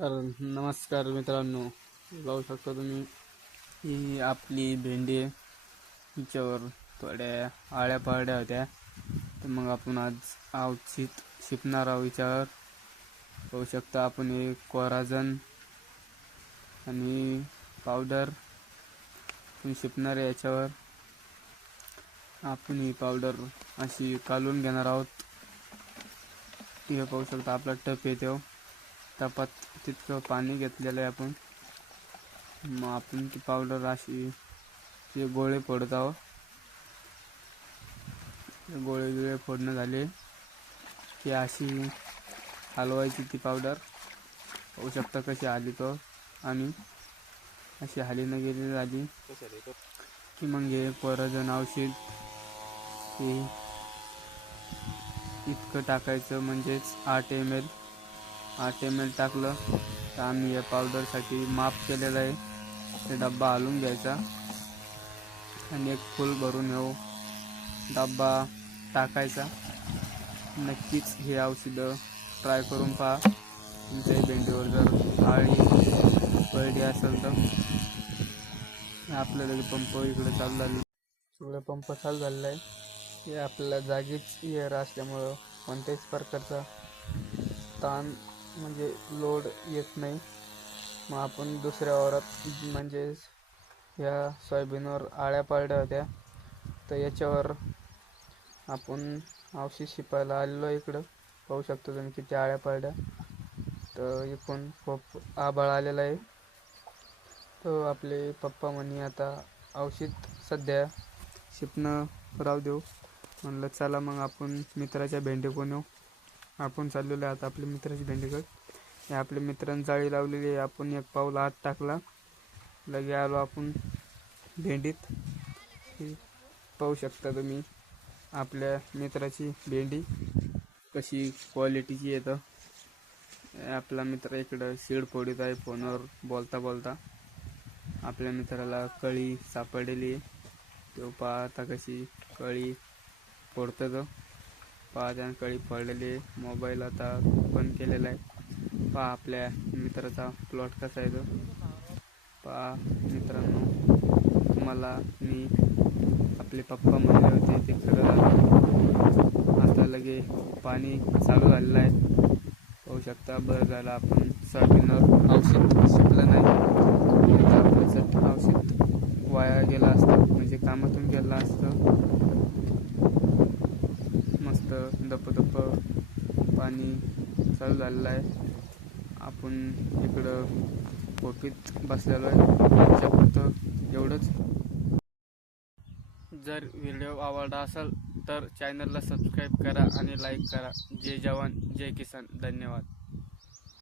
तर नमस्कार मित्रांनो, बघू शकता तुम्ही ही आपली भेंडी आहे. हिच्यावर थोड्या आळ्या पाळ्या होत्या, तर मग आपण आज औषध शिपणार आहोत हिच्यावर. बघू शकता आपण हे कोराजन आणि पावडर आपण शिपणार आहे. याच्यावर आपण ही पावडर अशी कालून घेणार आहोत. हे पाहू शकता आपला टप येतो, टपात तितकं पाणी घेतलेलं आहे आपण. मग आपण ती पावडर अशी ते गोळे फोडत आहोत. गोळे फोडणं झाले की अशी हलवायची ती पावडर. होऊ शकता कशी आली तो, आणि अशी हाली न गेली झाली की मग हे कोराजन औषध हे इतकं टाकायचं, म्हणजेच 8 ml टाकलं तर आम्ही या पावडरसाठी माप केलेलं आहे. ते डब्बा हलवून घ्यायचा आणि एक फुल भरून येऊ डब्बा टाकायचा. नक्कीच हे औषधं ट्राय करून पहा. तुमच्याही भेंडीवर जर आळी पडली असेल तर. आपल्याला पंप इकडे चालू झाले, सगळे पंप चालू झालेला आहे. हे आपल्याला जागीच एअर असल्यामुळं कोणत्याच प्रकारचा ताण म्हणजे लोड येत नाही. मग आपण दुसऱ्या वावरात म्हणजे या सोयाबीनवर आळ्या पाळल्या होत्या, तर याच्यावर आपण औषध शिपायला आलेलो आहे. इकडं पाहू शकतो तुम्ही किती आळ्या पाळल्या. तर इकडून खूप आभाळ आलेला आहे. तर आपले पप्पा म्हणे आता औषध सध्या शिपणं राहू देऊ. म्हणलं चला मग आपण मित्राच्या भेंडीकडून येऊ. आपण चाललेलो आहे आता आपल्या मित्राची भेंडीकडे. हे आपल्या मित्रांनी जाळी लावलेली आहे. आपण एक पाऊल आत टाकला, लगे आलो आपण भेंडीत. पाहू शकता तुम्ही आपल्या मित्राची भेंडी कशी क्वालिटीची येतं. आपला मित्र इकडं सीड फोडीत आहे फोनवर बोलता बोलता. आपल्या मित्राला कळी सापडलेली आहे. तो पहा आता कशी कळी फोडतो. तो पहा त्यानं कळी फोडलेली आहे. मोबाईल आता बंद केलेला आहे. पहा आपल्या मित्राचा प्लॉट कसा आहे तो. पहा मित्रांनो, तुम्हाला मी आपले पप्पा म्हणले होते ते खरं झालं. आता लगे पाणी चालू झालेलं आहे. पाहू शकता. बरं झालं आपण सोयाबीनवर औषध शिपलं नाही, आपलं औषध वाया गेलं असतं, म्हणजे कामातून गेलं असतं. मस्त दप पाणी चालू झालेलं आहे. आपण इकडं खोपीत बसलेलो आहे. फक्त एवढंच. जर व्हिडिओ आवडला असेल तर चॅनलला सबस्क्राईब करा आणि लाईक करा. जय जवान जय किसान. धन्यवाद.